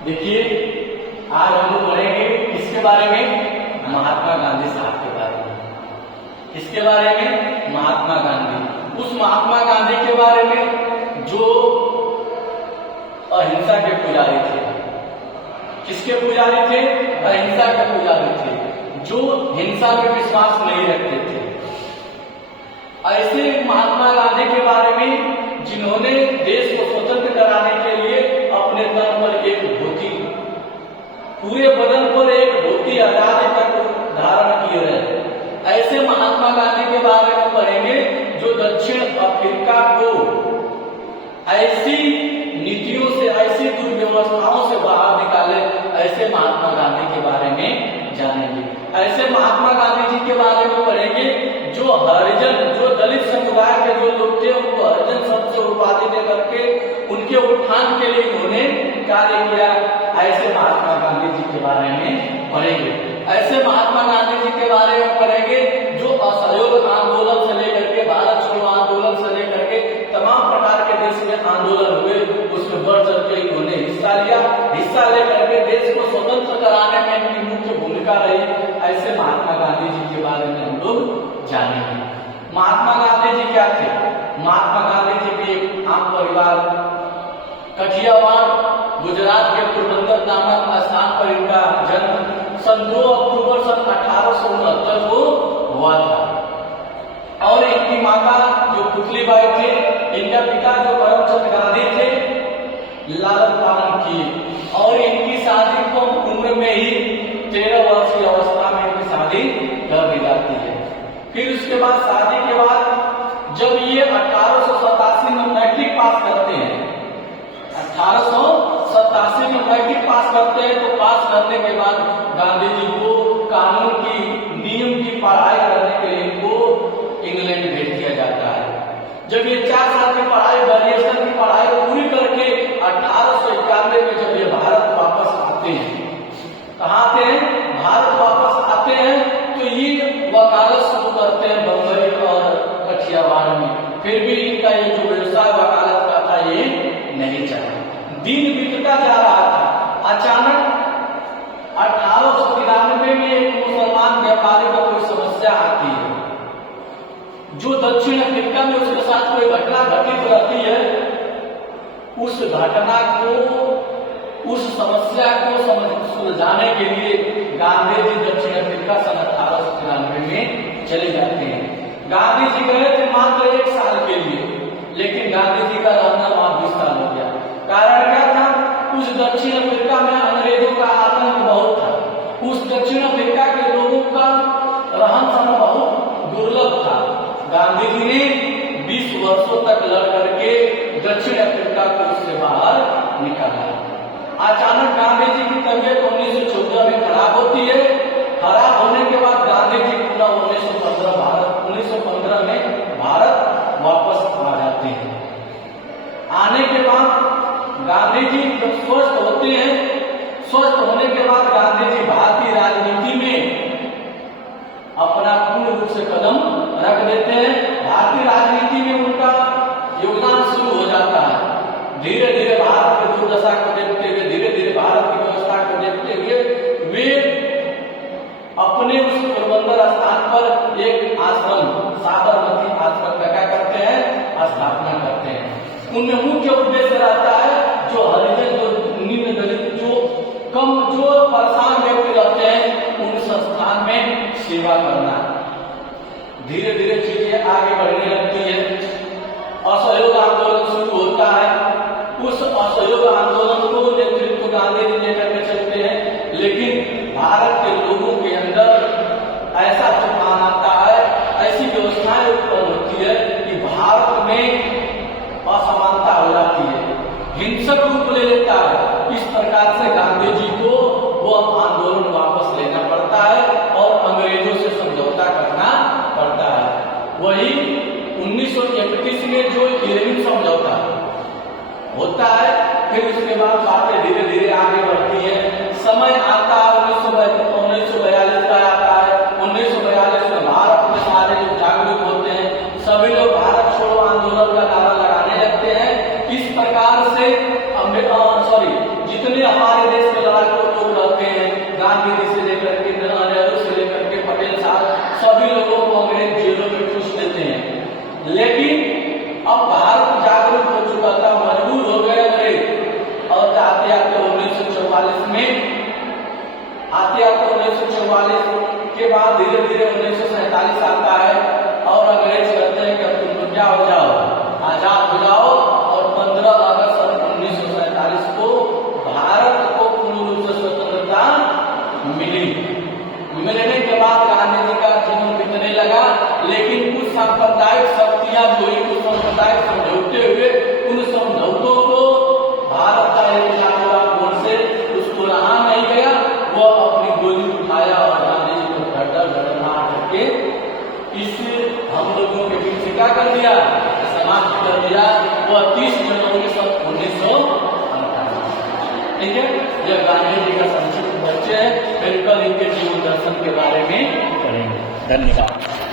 देखिए, आज हम लोग पढ़ेंगे किसके बारे में? महात्मा गांधी साहब के बारे में। किसके बारे में? महात्मा गांधी। उस महात्मा गांधी के बारे में जो अहिंसा के पुजारी थे। किसके पुजारी थे? अहिंसा के पुजारी थे, जो हिंसा में विश्वास नहीं रखते थे। ऐसे महात्मा गांधी के बारे में जिन्होंने देश को स्वतंत्र कराने के लिए अपने तन पर एक धोती, पूरे बदन पर एक धोती आजादी तक धारण किए रहे। ऐसे महात्मा गांधी के बारे में पढ़ेंगे जो दक्षिण अफ्रीका को ऐसी नीतियों से, ऐसी दुर्व्यवस्थाओं से बाहर निकाले। ऐसे महात्मा गांधी के बारे में जानेंगे। ऐसे महात्मा गांधी जी के बारे में पढ़ेंगे जो हरिजन, जो दलित समुदाय के जो लोग थे उनको हरिजन शब्द से उपाधि दे करके उनके उत्थान के लिए उन्होंने कार्य किया। ऐसे महात्मा गांधी जी के बारे में पढ़ेंगे। ऐसे महात्मा गांधी जी के बारे में पढ़ेंगे जो असहयोग आंदोलन से लेकर के, भारत छोड़ो आंदोलन से लेकर के तमाम प्रकार के देश में आंदोलन हुए, उसमें बढ़ चढ़ के इन्होंने हिस्सा लिया। हिस्सा लेकर के देश को स्वतंत्र कराने में इनकी मुख्य भूमिका रही। ऐसे महात्मा गांधी जी के बारे में हम लोग जानेंगे। महात्मा गांधी जी क्या थे? महात्मा गांधी जी के एक आम परिवार कठियावाड़ गुजरात के पोरबंदर नामक स्थान पर इनका जन्म सन 2 अक्टूबर सन 1869 को हुआ था। और इनकी माता जो पुतलीबाई थे, इनका पिता जो करमचंद गांधी थे, लालन पालन किए। और इनकी शादी को उम्र में ही 13 वर्ष की अवस्था में इनकी शादी कर दी जाती है। फिर उसके बाद शादी के बाद जब ये 1887 में मैट्रिक पास करते हैं, 1887 में मैट्रिक पास करते हैं, तो पास करने के बाद गांधी जी को कानून की, नियम की पढ़ाई करने के लिए इनको इंग्लैंड भेज दिया जाता है। जब ये 4 साल की पढ़ाई, ग्रेजुएशन की पढ़ाई पूरी करके 1891 में जब ये भारत वापस आते हैं, कहाँ आते हैं? भारत वापस आते हैं, तो ये वकालत शुरू करते हैं बम्बई और कठियावाड़ में। फिर भी इनका ये जो व्यवसाय वकालत का था ये नहीं चला। दिन बीतता जा रहा था। अचानक 1893 में एक मुसलमान व्यापारी का कोई समस्या आती है, जो दक्षिण अफ्रीका में उसके साथ कोई घटना घटित रहती है। उस घटना को, उस समस्या को सुलझाने के लिए गांधी जी दक्षिण अफ्रीका सन 1893 में चले जाते हैं। गांधी जी गए थे मात्र 1 साल के लिए, लेकिन गांधी जी का रहना वहां 20 साल हो गया। कारण क्या था? उस दक्षिण अफ्रीका में अंग्रेजों का आतंक बहुत था। उस दक्षिण अफ्रीका के लोगों का रहन सहन बहुत दुर्लभ था। गांधी जी ने 20 वर्षों तक लड़ करके दक्षिण अफ्रीका को उससे बाहर निकाला। अचानक गांधी जी की तबीयत 1914 में खराब होती है। खराब होने के बाद गांधी जी पूरा 1915 में भारत वापस आ जाते हैं। आने के बाद गांधी जी जब स्वस्थ होते हैं, स्वस्थ होने के बाद गांधी जी भारतीय राजनीति में अपना पूर्ण रूप से कदम रख देते हैं। भारतीय राजनीति में उनका योगदान शुरू हो जाता है। धीरे धीरे भारत की दुर्दशा को देखते हुए, धीरे धीरे भारत की व्यवस्था को देखते हुए वे अपने उस पोरबंदर स्थान पर एक आश्रम, साबरमती आश्रम का क्या करते हैं? स्थापना करते हैं। उनमें मुख्य उद्देश्य रहता है जो हरिजन, जो निम्न दलित, जो कमजोर परेशान व्यक्ति रहते हैं, उन संस्थान में सेवा करना। धीरे धीरे चीजें आगे बढ़ने लगती है। असहयोग आंदोलन शुरू होता है। उस असहयोग आंदोलन को नेतृत्व गांधी जी लेकर के चलते हैं, लेकिन भारत के लोगों के अंदर ऐसा तूफान आता है, ऐसी व्यवस्थाएं उत्पन्न होती है कि भारत में असमानता हो जाती है, हिंसक रूप ले लेता है। इस प्रकार से गांधी जी को वो आंदोलन वापस लेना पड़ता है और अंग्रेजों से समझौता करना पड़ता है। वही 1931 में जो इरविन समझौता होता है। फिर उसके बाद बातें धीरे धीरे आगे बढ़ती है। समय आता है 1942 का आता है। 1942 में भारत में सारे जो जागरूक होते हैं, सभी लोग भारत छोड़ो आंदोलन का नारा लगाने लगते हैं। इस प्रकार से सॉरी जितने हमारे देश में लड़ाकू लोग रहते हैं, गांधी जी से लेकर के नेहरू से लेकर के पटेल साहब, सभी लोगों को अंग्रेज जेलों में ठूस देते हैं। लेकिन अब भारत जागरूक हो चुका था, मजबूर हो गए अंग्रेज, और आते आते 1944 में आते आते 1944 के बाद धीरे धीरे 1947 आता है और अंग्रेज कहते हैं कि अब तुम क्या हो जाओ, आजाद हो जाओ। और 15 अगस्त 1947 को भारत को पूर्ण रूप से स्वतंत्रता मिली। मिलने के बाद गांधी जी का जीवन बीतने लगा, लेकिन कुछ सांप्रदायिक शक्तियां जो हुई, कुछ सांप्रदायिक समझौते हुए, उन समझौतों को भारत का एक नागरिक बोर्ड से उसको रहा नहीं गया। वो अपनी गोली उठाया और गांधी जी को धड़ मार करके इस हम लोगों के बीच से क्या कर दिया, समाप्त कर दिया। वह 30 जनवरी 1958। ठीक है, यह गांधी जी का संक्षिप्त परिचय है। फिर कल इनके जीवन दर्शन के बारे में करेंगे। धन्यवाद।